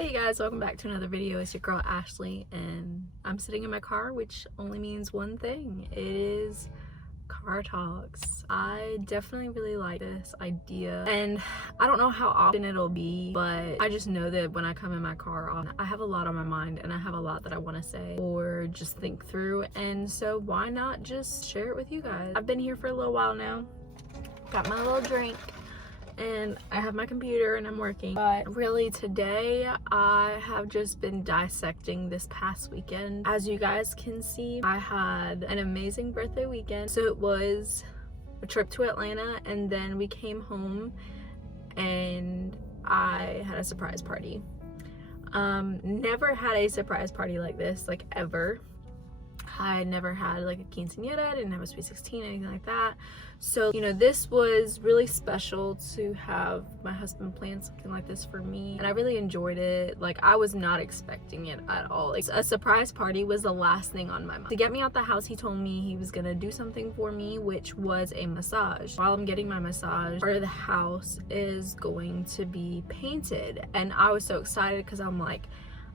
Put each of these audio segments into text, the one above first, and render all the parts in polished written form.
Hey guys, welcome back to another video. It's your girl Ashley and I'm sitting in my car, which only means one thing. It is car talks. I definitely really like this idea and I don't know how often it'll be, but I just know that when I come in my car I have a lot on my mind and I have a lot that I want to say or just think through, and so why not just share it with you guys. I've been here for a little while now, got my little drink, and I have my computer and I'm working. But really today I have just been dissecting this past weekend. As you guys can see, I had an amazing birthday weekend. So it was a trip to Atlanta and then we came home and I had a surprise party. Never had a surprise party like this, like ever. I never had like a quinceañera, I didn't have a sweet 16, anything like that. So, you know, this was really special to have my husband plan something like this for me. And I really enjoyed it. Like, I was not expecting it at all. Like, a surprise party was the last thing on my mind. To get me out the house, he told me he was gonna do something for me, which was a massage. While I'm getting my massage, part of the house is going to be painted. And I was so excited because I'm like,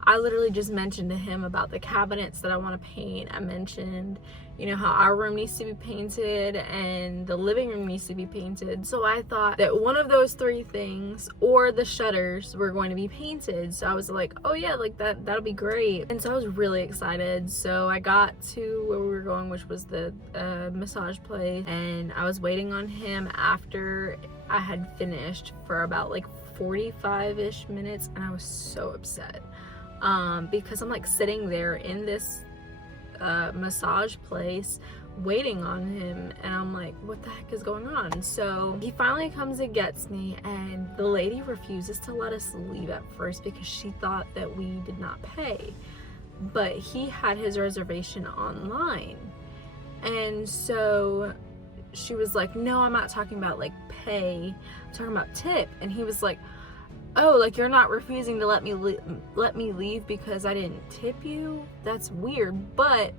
I literally just mentioned to him about the cabinets that I want to paint. I mentioned, you know, how our room needs to be painted and the living room needs to be painted. So I thought that one of those three things or the shutters were going to be painted. So I was like, oh yeah, like that'll be great. And so I was really excited. So I got to where we were going, which was the massage place, and I was waiting on him after I had finished for about like 45-ish minutes, and I was so upset. Because I'm like sitting there in this massage place waiting on him, and I'm like, what the heck is going on? So he finally comes and gets me, and the lady refuses to let us leave at first because she thought that we did not pay, but he had his reservation online. And so she was like, no, I'm not talking about like pay, I'm talking about tip. And he was like, oh, like you're not refusing to let me leave because I didn't tip you? That's weird. But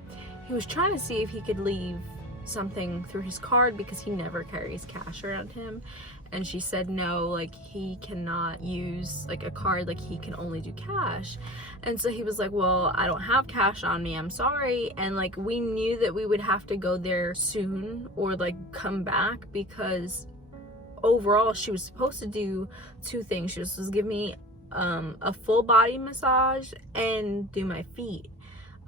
he was trying to see if he could leave something through his card because he never carries cash around him. And she said no, like he cannot use like a card, like he can only do cash. And so he was like, well, I don't have cash on me, I'm sorry. And like we knew that we would have to go there soon or like come back, because overall she was supposed to do two things. She was supposed to give me a full body massage and do my feet,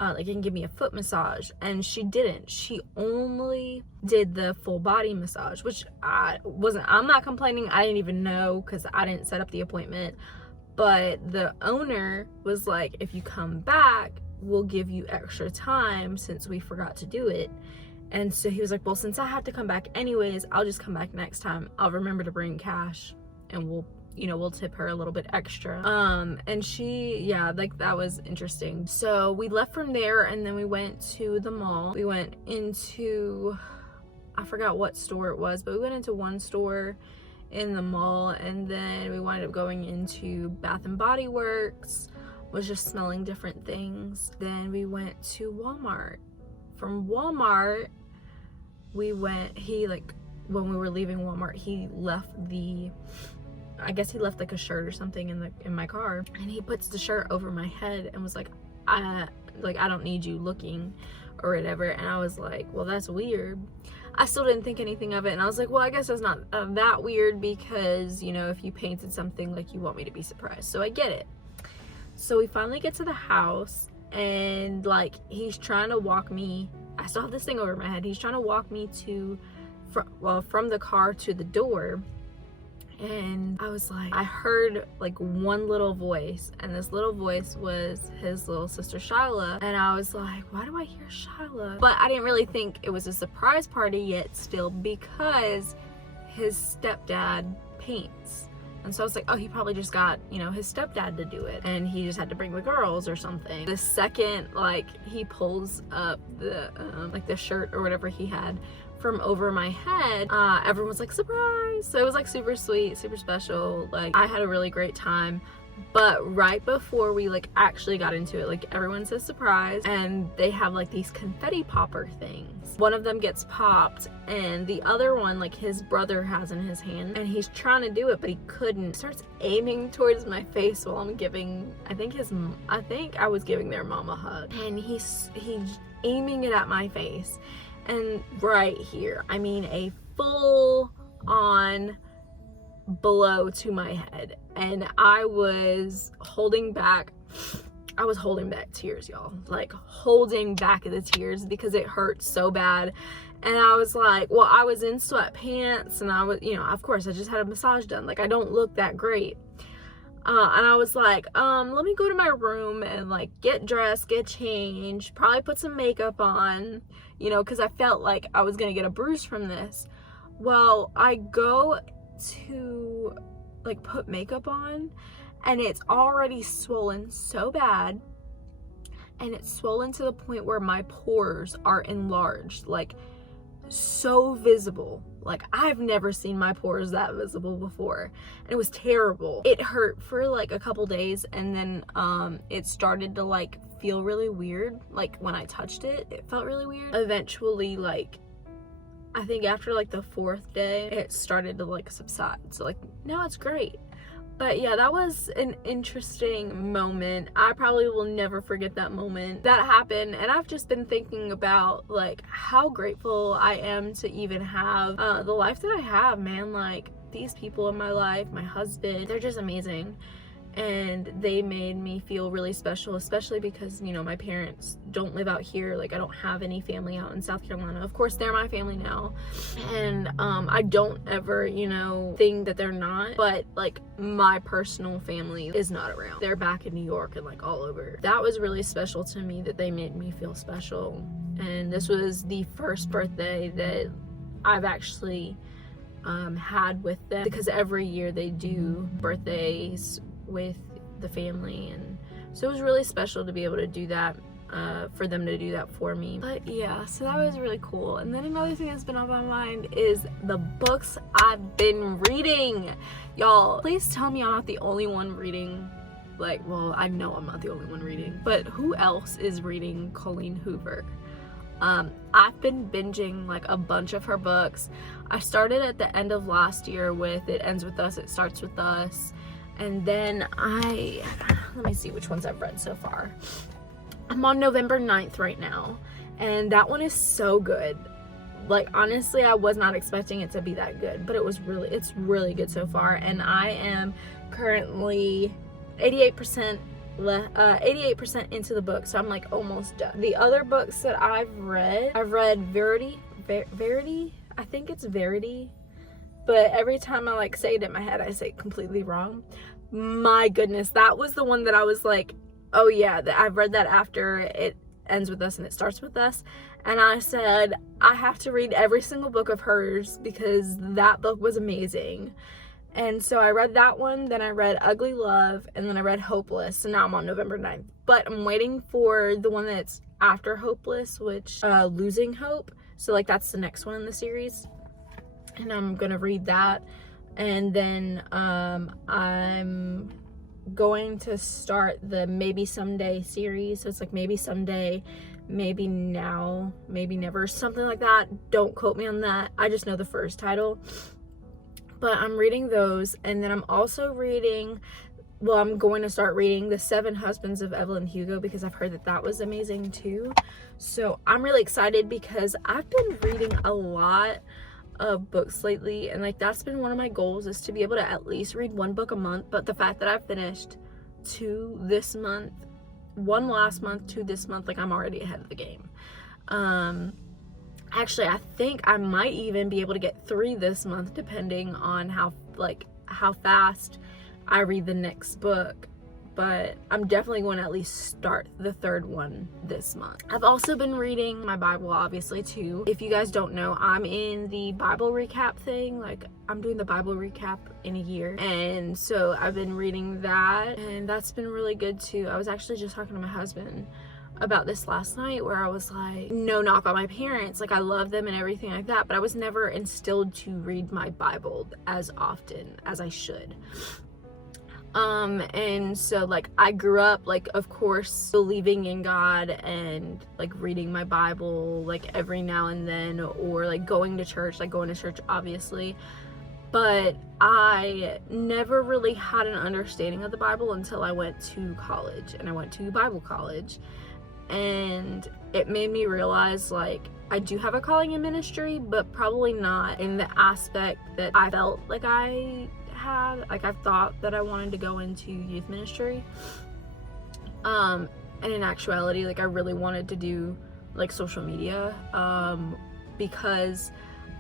like and give me a foot massage, and she didn't. She only did the full body massage, which I'm not complaining. I didn't even know because I didn't set up the appointment, but the owner was like, if you come back we'll give you extra time since we forgot to do it. And so he was like, well, since I have to come back anyways, I'll just come back next time. I'll remember to bring cash and we'll tip her a little bit extra. And she, yeah, like that was interesting. So we left from there and then we went to the mall. We went into, I forgot what store it was, but we went into one store in the mall, and then we wound up going into Bath and Body Works, was just smelling different things. Then we went to Walmart. From Walmart, when we were leaving Walmart, he left I guess he left like a shirt or something in my car, and he puts the shirt over my head and was like, I don't need you looking or whatever. And I was like, well, that's weird. I still didn't think anything of it, and I was like, well, I guess that's not that weird, because, you know, if you painted something, like you want me to be surprised, so I get it. So we finally get to the house, and like he's trying to walk me, I still have this thing over my head, he's trying to walk me from the car to the door. And I was like, I heard like one little voice, and this little voice was his little sister Shyla, and I was like, why do I hear Shyla? But I didn't really think it was a surprise party yet still, because his stepdad paints. And so I was like, oh, he probably just got, you know, his stepdad to do it, and he just had to bring the girls or something. The second, like, he pulls up the, like the shirt or whatever he had from over my head, everyone was like, surprise. So it was like super sweet, super special. Like, I had a really great time. But right before we like actually got into it, like everyone says surprise, and they have like these confetti popper things. One of them gets popped and the other one, like his brother has in his hand, and he's trying to do it but he couldn't. Starts aiming towards my face while I'm giving, I think I was giving their mom a hug, and he's aiming it at my face, and right here, I mean a full on blow to my head, and I was holding back tears, y'all, like holding back the tears because it hurt so bad. And I was like, well, I was in sweatpants, and I was, you know, of course I just had a massage done, like I don't look that great, and I was like, let me go to my room and like get dressed, get changed, probably put some makeup on, you know, because I felt like I was gonna get a bruise from this. Well, I go to like put makeup on, and it's already swollen so bad, and it's swollen to the point where my pores are enlarged, like so visible. Like I've never seen my pores that visible before, and it was terrible. It hurt for like a couple days, and then it started to like feel really weird. Like when I touched it, it felt really weird. Eventually, like I think after like the 4th day, it started to like subside. So like now it's great. But yeah, that was an interesting moment. I probably will never forget that moment that happened. And I've just been thinking about like how grateful I am to even have the life that I have, man. Like these people in my life, my husband, they're just amazing. And they made me feel really special, especially because, you know, my parents don't live out here. Like I don't have any family out in South Carolina. Of course, they're my family now, and I don't ever, you know, think that they're not, but like my personal family is not around. They're back in New York and like all over. That was really special to me, that they made me feel special. And this was the first birthday that I've actually had with them, because every year they do birthdays with the family, and so it was really special to be able to do that, for them to do that for me. But yeah, so that was really cool. And then another thing that's been on my mind is the books I've been reading. Y'all, please tell me I'm not the only one reading. Like, well, I know I'm not the only one reading, but who else is reading Colleen Hoover? I've been binging like a bunch of her books. I started at the end of last year with It Ends With Us, It Starts With Us. And then let me see which ones I've read so far. I'm on November 9th right now, and that one is so good. Like honestly, I was not expecting it to be that good, but it's really good so far. And I am currently 88% into the book, so I'm like almost done. The other books that I've read Verity, I think it's Verity, but every time I like say it in my head, I say it completely wrong. My goodness, that was the one that I was like, oh yeah, I've read that after It Ends With Us and It Starts With Us, and I said I have to read every single book of hers because that book was amazing. And so I read that one, then I read Ugly Love, and then I read Hopeless, and now I'm on November 9th. But I'm waiting for the one that's after Hopeless, which Losing Hope. So like that's the next one in the series, and I'm gonna read that. And then I'm going to start the Maybe Someday series. So it's like Maybe Someday, Maybe Now, Maybe Never, something like that. Don't quote me on that. I just know the first title. But I'm reading those, and then I'm also reading, well, I'm going to start reading The 7 Husbands of Evelyn Hugo, because I've heard that that was amazing too. So I'm really excited because I've been reading a lot of books lately, and like that's been one of my goals, is to be able to at least read one book a month. But the fact that I've finished 2 this month, 1 last month, 2 this month, like I'm already ahead of the game. Actually, I think I might even be able to get 3 this month, depending on how fast I read the next book. But I'm definitely going to at least start the 3rd one this month. I've also been reading my Bible, obviously, too. If you guys don't know, I'm in the Bible recap thing. Like, I'm doing the Bible recap in a year. And so I've been reading that, and that's been really good, too. I was actually just talking to my husband about this last night, where I was like, no knock on my parents, like I love them and everything like that, but I was never instilled to read my Bible as often as I should. And so like I grew up like, of course, believing in God and like reading my Bible like every now and then, or like going to church obviously, but I never really had an understanding of the Bible until I went to college, and I went to Bible college, and it made me realize like I do have a calling in ministry, but probably not in the aspect that I felt like I had. Like I thought that I wanted to go into youth ministry, and in actuality like I really wanted to do like social media, because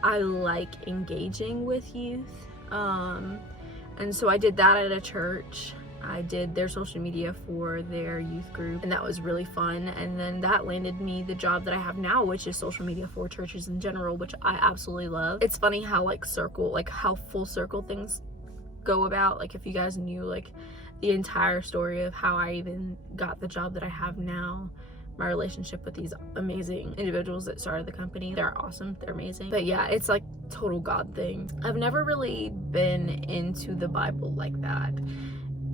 I like engaging with youth, and so I did that at a church. I did their social media for their youth group, and that was really fun. And then that landed me the job that I have now, which is social media for churches in general, which I absolutely love. It's funny how how full circle things go about. Like if you guys knew like the entire story of how I even got the job that I have now, my relationship with these amazing individuals that started the company, they're awesome, they're amazing. But yeah, it's like total God thing. I've never really been into the Bible like that,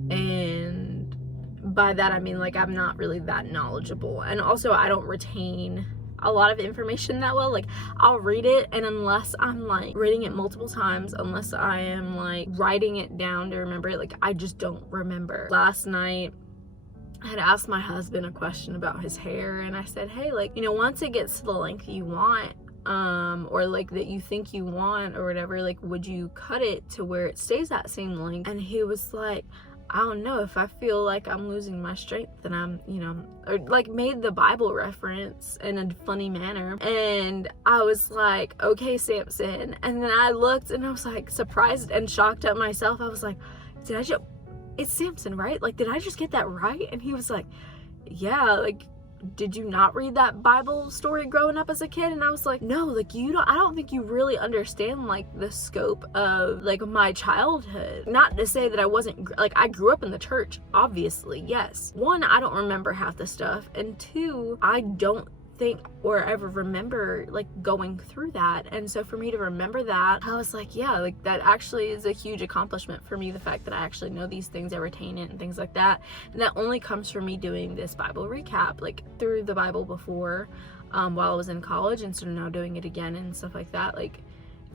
and by that I mean like I'm not really that knowledgeable, and also I don't retain a lot of information that well. Like I'll read it, and unless I'm like reading it multiple times, unless I am like writing it down to remember it, like I just don't remember. Last night I had asked my husband a question about his hair, and I said, hey, like, you know, once it gets to the length you want, or like that you think you want or whatever, like would you cut it to where it stays that same length? And he was like, I don't know, if I feel like I'm losing my strength, then I'm, you know, or like made the Bible reference in a funny manner. And I was like, okay, Samson. And then I looked and I was like surprised and shocked at myself. I was like, it's Samson, right? Like, did I just get that right? And he was like, yeah, like, did you not read that Bible story growing up as a kid? And I was like, no, like I don't think you really understand like the scope of like my childhood. Not to say that I wasn't, like I grew up in the church, obviously, yes. One, I don't remember half the stuff, and two, I don't think or ever remember like going through that. And so for me to remember that, I was like, yeah, like that actually is a huge accomplishment for me, the fact that I actually know these things, I retain it and things like that. And that only comes from me doing this Bible recap like through the Bible before, while I was in college, and so now doing it again and stuff like that. Like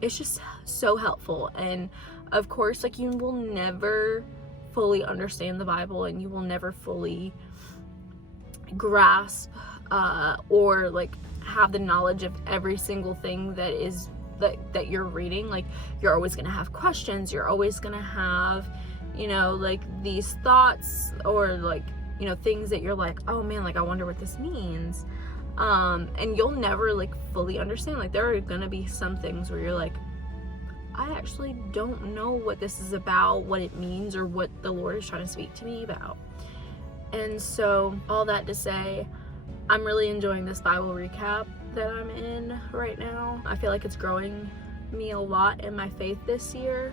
it's just so helpful. And of course, like you will never fully understand the Bible, and you will never fully grasp or like have the knowledge of every single thing that is that you're reading. Like you're always gonna have questions, you're always gonna have, you know, like these thoughts, or like, you know, things that you're like, oh man, like I wonder what this means, and you'll never like fully understand. Like there are gonna be some things where you're like, I actually don't know what this is about, what it means, or what the Lord is trying to speak to me about. And so all that to say, I'm really enjoying this Bible recap that I'm in right now. I feel like it's growing me a lot in my faith this year,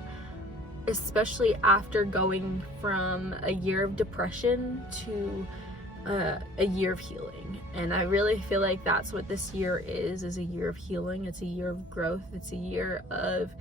especially after going from a year of depression to a year of healing. And I really feel like that's what this year is a year of healing. It's a year of growth. It's a year of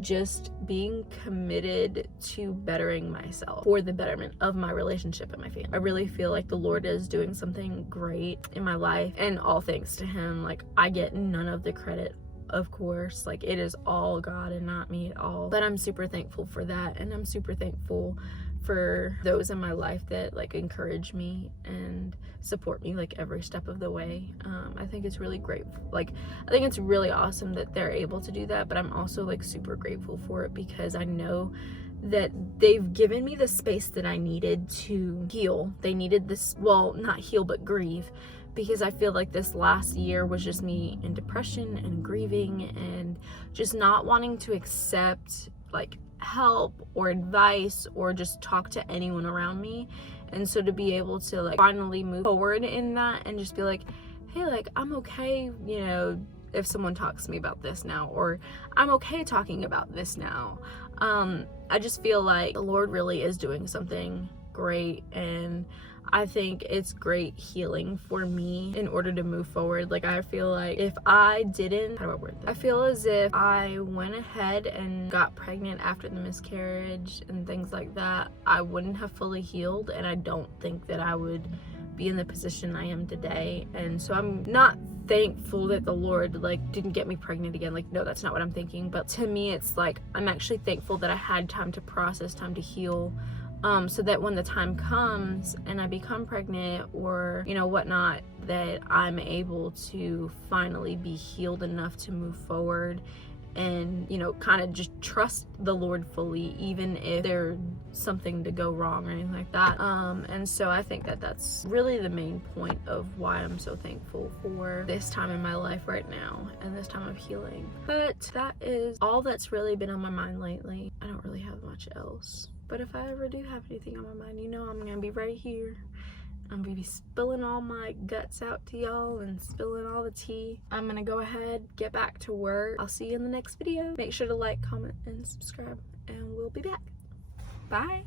just being committed to bettering myself for the betterment of my relationship and my family. I really feel like the Lord is doing something great in my life, and all thanks to him. Like I get none of the credit, of course, like it is all God and not me at all, but I'm super thankful for that. And I'm super thankful for those in my life that like encourage me and support me like every step of the way. I think it's really great. Like I think it's really awesome that they're able to do that, but I'm also like super grateful for it, because I know that they've given me the space that I needed to heal. They needed this, well, not heal, but grieve, because I feel like this last year was just me in depression and grieving and just not wanting to accept like help or advice or just talk to anyone around me. And so to be able to like finally move forward in that and just be like, hey, like I'm okay, you know, if someone talks to me about this now, or I'm okay talking about this now. I just feel like the Lord really is doing something great, and I think it's great healing for me in order to move forward. Like, I feel like if I didn't, how do I word this? I feel as if I went ahead and got pregnant after the miscarriage and things like that, I wouldn't have fully healed, and I don't think that I would be in the position I am today. And so I'm not thankful that the Lord like didn't get me pregnant again. Like, no, that's not what I'm thinking. But to me, it's like I'm actually thankful that I had time to process, time to heal, so that when the time comes and I become pregnant or, you know, whatnot, that I'm able to finally be healed enough to move forward and, you know, kind of just trust the Lord fully, even if there's something to go wrong or anything like that. And so I think that that's really the main point of why I'm so thankful for this time in my life right now and this time of healing. But that is all that's really been on my mind lately. I don't really have much else. But if I ever do have anything on my mind, you know I'm gonna be right here. I'm gonna be spilling all my guts out to y'all and spilling all the tea. I'm gonna go ahead, get back to work. I'll see you in the next video. Make sure to like, comment, and subscribe, and we'll be back. Bye.